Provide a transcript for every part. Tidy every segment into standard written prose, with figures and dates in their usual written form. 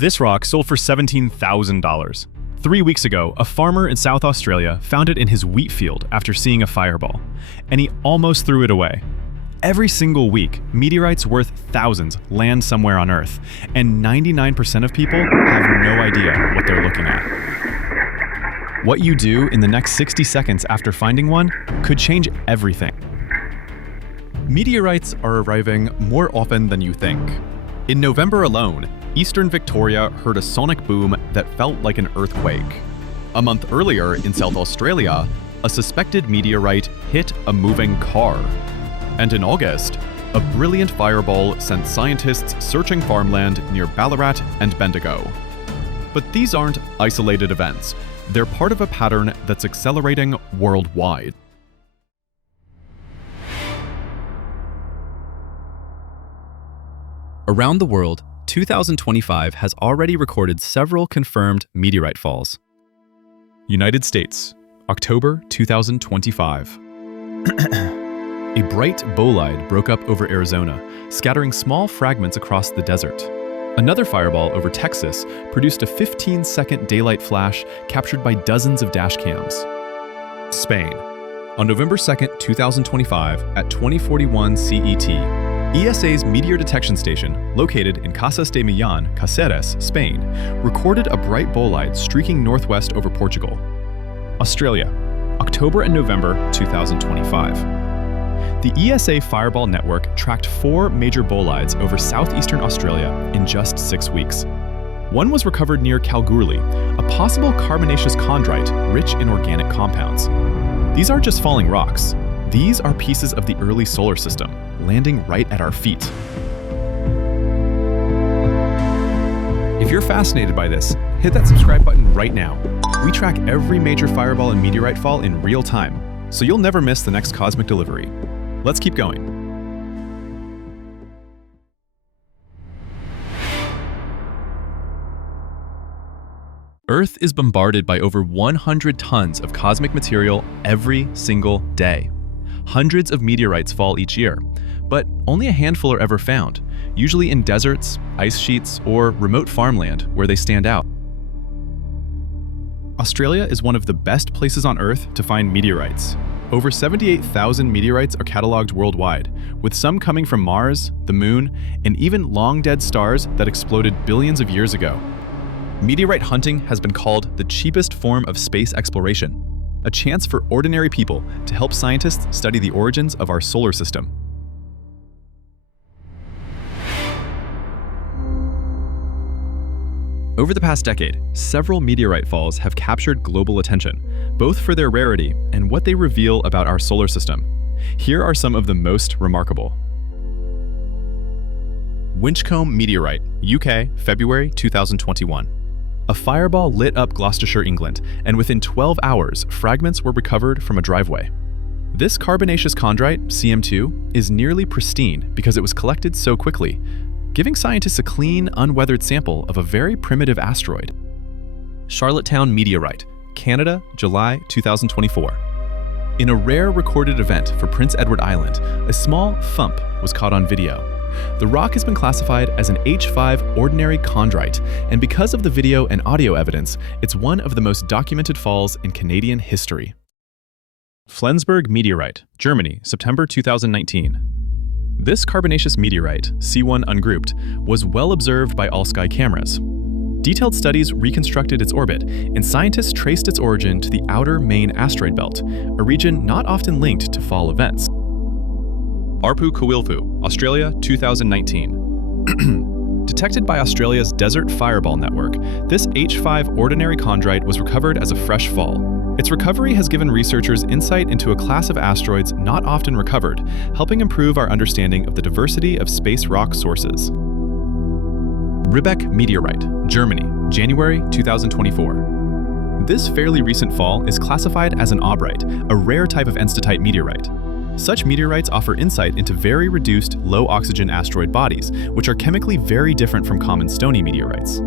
This rock sold for $17,000. 3 weeks ago, a farmer in South Australia found it in his wheat field after seeing a fireball, and he almost threw it away. Every single week, meteorites worth thousands land somewhere on Earth, and 99% of people have no idea what they're looking at. What you do in the next 60 seconds after finding one could change everything. Meteorites are arriving more often than you think. In November alone, eastern Victoria heard a sonic boom that felt like an earthquake. A month earlier in South Australia, a suspected meteorite hit a moving car. And in August, a brilliant fireball sent scientists searching farmland near Ballarat and Bendigo. But these aren't isolated events. They're part of a pattern that's accelerating worldwide. Around the world, 2025 has already recorded several confirmed meteorite falls. United States, October 2025. A bright bolide broke up over Arizona, scattering small fragments across the desert. Another fireball over Texas produced a 15-second daylight flash captured by dozens of dash cams. Spain. On November 2nd, 2025, at 2041 CET, ESA's meteor detection station, located in Casas de Millán, Cáceres, Spain, recorded a bright bolide streaking northwest over Portugal. Australia, October and November 2025. The ESA Fireball Network tracked 4 major bolides over southeastern Australia in just 6 weeks. One was recovered near Kalgoorlie, a possible carbonaceous chondrite rich in organic compounds. These aren't just falling rocks. These are pieces of the early solar system, landing right at our feet. If you're fascinated by this, hit that subscribe button right now. We track every major fireball and meteorite fall in real time, so you'll never miss the next cosmic delivery. Let's keep going. Earth is bombarded by over 100 tons of cosmic material every single day. Hundreds of meteorites fall each year, but only a handful are ever found, usually in deserts, ice sheets, or remote farmland where they stand out. Australia is one of the best places on Earth to find meteorites. Over 78,000 meteorites are cataloged worldwide, with some coming from Mars, the Moon, and even long-dead stars that exploded billions of years ago. Meteorite hunting has been called the cheapest form of space exploration, a chance for ordinary people to help scientists study the origins of our solar system. Over the past decade, several meteorite falls have captured global attention, both for their rarity and what they reveal about our solar system. Here are some of the most remarkable. Winchcombe meteorite, UK, February 2021. A fireball lit up Gloucestershire, England, and within 12 hours, fragments were recovered from a driveway. This carbonaceous chondrite, CM2, is nearly pristine because it was collected so quickly, giving scientists a clean, unweathered sample of a very primitive asteroid. Charlottetown meteorite, Canada, July 2024. In a rare recorded event for Prince Edward Island, a small thump was caught on video. The rock has been classified as an H5 ordinary chondrite, and because of the video and audio evidence, it's one of the most documented falls in Canadian history. Flensburg meteorite, Germany, September 2019. This carbonaceous meteorite, C1 ungrouped, was well observed by all-sky cameras. Detailed studies reconstructed its orbit, and scientists traced its origin to the outer main asteroid belt, a region not often linked to fall events. Arpu Kuilpu, Australia, 2019. Detected by Australia's Desert Fireball Network, this H5 ordinary chondrite was recovered as a fresh fall. Its recovery has given researchers insight into a class of asteroids not often recovered, helping improve our understanding of the diversity of space rock sources. Ribbeck meteorite, Germany, January 2024. This fairly recent fall is classified as an aubrite, a rare type of enstatite meteorite. Such meteorites offer insight into very reduced, low-oxygen asteroid bodies, which are chemically very different from common stony meteorites.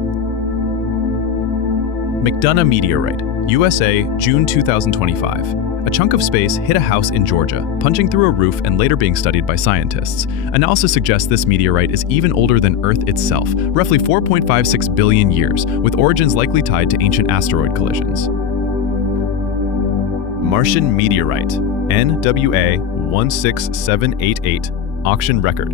McDonough meteorite, USA, June 2025. a chunk of space hit a house in Georgia, punching through a roof and later being studied by scientists. Analysis suggests this meteorite is even older than Earth itself, roughly 4.56 billion years, with origins likely tied to ancient asteroid collisions. Martian Meteorite, NWA 16788, auction record.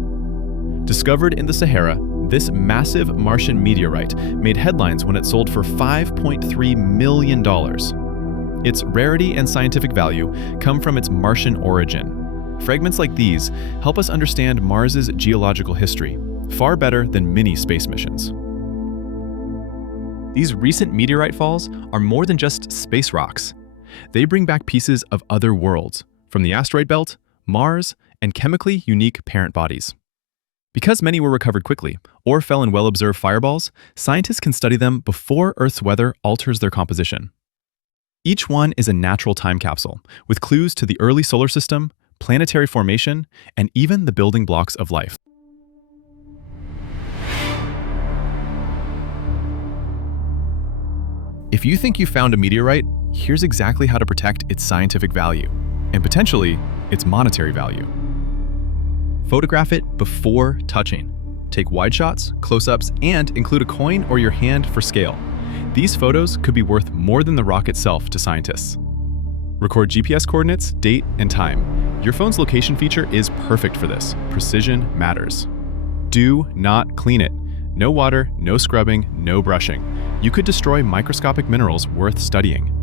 Discovered in the Sahara, this massive Martian meteorite made headlines when it sold for $5.3 million. Its rarity and scientific value come from its Martian origin. Fragments like these help us understand Mars's geological history, far better than many space missions. These recent meteorite falls are more than just space rocks. They bring back pieces of other worlds, from the asteroid belt, Mars, and chemically unique parent bodies. Because many were recovered quickly, or fell in well-observed fireballs, scientists can study them before Earth's weather alters their composition. Each one is a natural time capsule, with clues to the early solar system, planetary formation, and even the building blocks of life. If you think you found a meteorite, here's exactly how to protect its scientific value, and potentially its monetary value. Photograph it before touching. Take wide shots, close-ups, and include a coin or your hand for scale. These photos could be worth more than the rock itself to scientists. Record GPS coordinates, date, and time. Your phone's location feature is perfect for this. Precision matters. Do not clean it. No water, no scrubbing, no brushing. You could destroy microscopic minerals worth studying.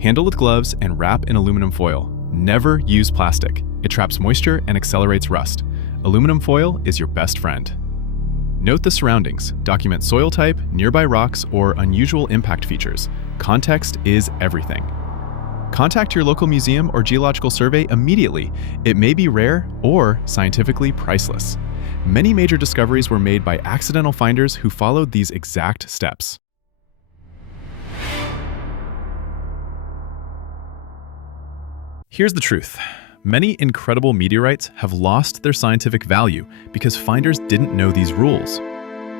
Handle with gloves and wrap in aluminum foil. Never use plastic. It traps moisture and accelerates rust. Aluminum foil is your best friend. Note the surroundings. Document soil type, nearby rocks, or unusual impact features. Context is everything. Contact your local museum or geological survey immediately. It may be rare or scientifically priceless. Many major discoveries were made by accidental finders who followed these exact steps. Here's the truth. Many incredible meteorites have lost their scientific value because finders didn't know these rules.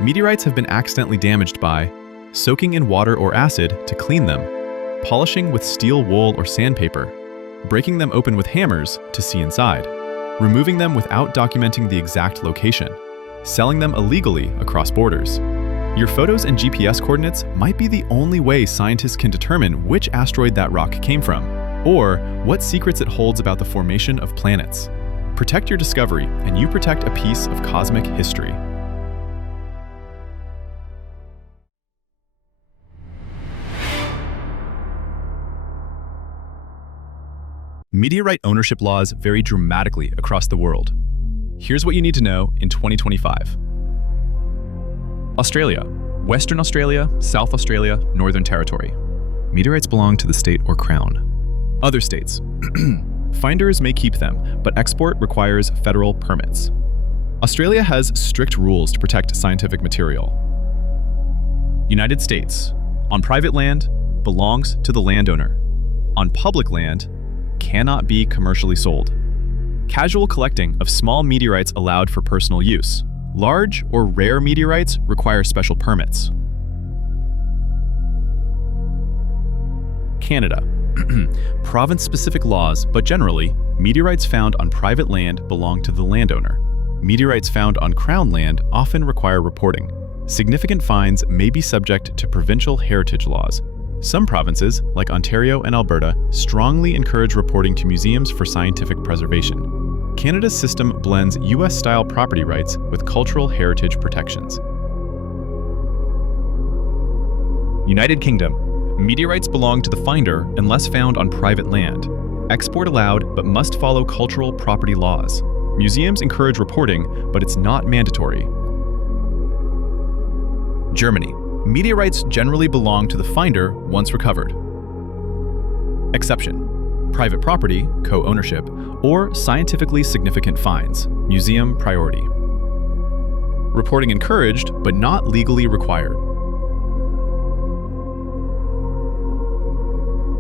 Meteorites have been accidentally damaged by soaking in water or acid to clean them, polishing with steel wool or sandpaper, breaking them open with hammers to see inside, removing them without documenting the exact location, selling them illegally across borders. Your photos and GPS coordinates might be the only way scientists can determine which asteroid that rock came from, or what secrets it holds about the formation of planets. Protect your discovery, and you protect a piece of cosmic history. Meteorite ownership laws vary dramatically across the world. Here's what you need to know in 2025. Australia, Western Australia, South Australia, Northern Territory. Meteorites belong to the state or crown. Other states. Finders may keep them, but export requires federal permits. Australia has strict rules to protect scientific material. United States. On private land, belongs to the landowner. On public land, cannot be commercially sold. Casual collecting of small meteorites allowed for personal use. Large or rare meteorites require special permits. Canada. Province-specific laws, but generally, meteorites found on private land belong to the landowner. Meteorites found on crown land often require reporting. Significant finds may be subject to provincial heritage laws. Some provinces, like Ontario and Alberta, strongly encourage reporting to museums for scientific preservation. Canada's system blends US-style property rights with cultural heritage protections. United Kingdom. Meteorites belong to the finder unless found on private land. Export allowed, but must follow cultural property laws. Museums encourage reporting, but it's not mandatory. Germany. Meteorites generally belong to the finder once recovered. Exception: private property, co-ownership, or scientifically significant finds, museum priority. Reporting encouraged, but not legally required.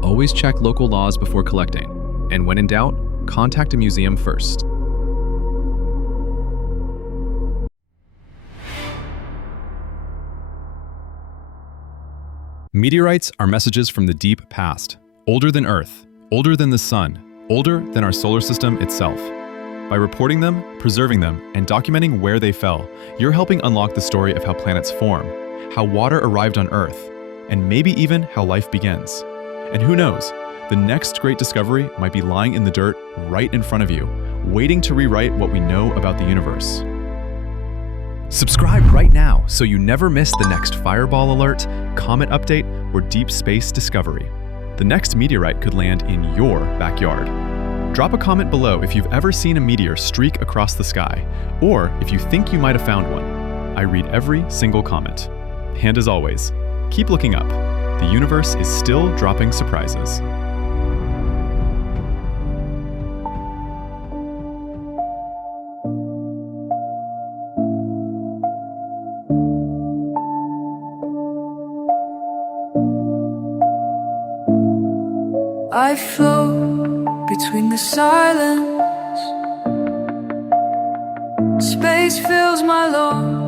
Always check local laws before collecting, and when in doubt, contact a museum first. Meteorites are messages from the deep past, older than Earth, older than the sun, older than our solar system itself. By reporting them, preserving them, and documenting where they fell, you're helping unlock the story of how planets form, how water arrived on Earth, and maybe even how life begins. And who knows, the next great discovery might be lying in the dirt right in front of you, waiting to rewrite what we know about the universe. Subscribe right now so you never miss the next fireball alert, comet update, or deep space discovery. The next meteorite could land in your backyard. Drop a comment below if you've ever seen a meteor streak across the sky, or if you think you might have found one. I read every single comment. And as always, keep looking up. The universe is still dropping surprises. I float between the silence. Space fills my lungs.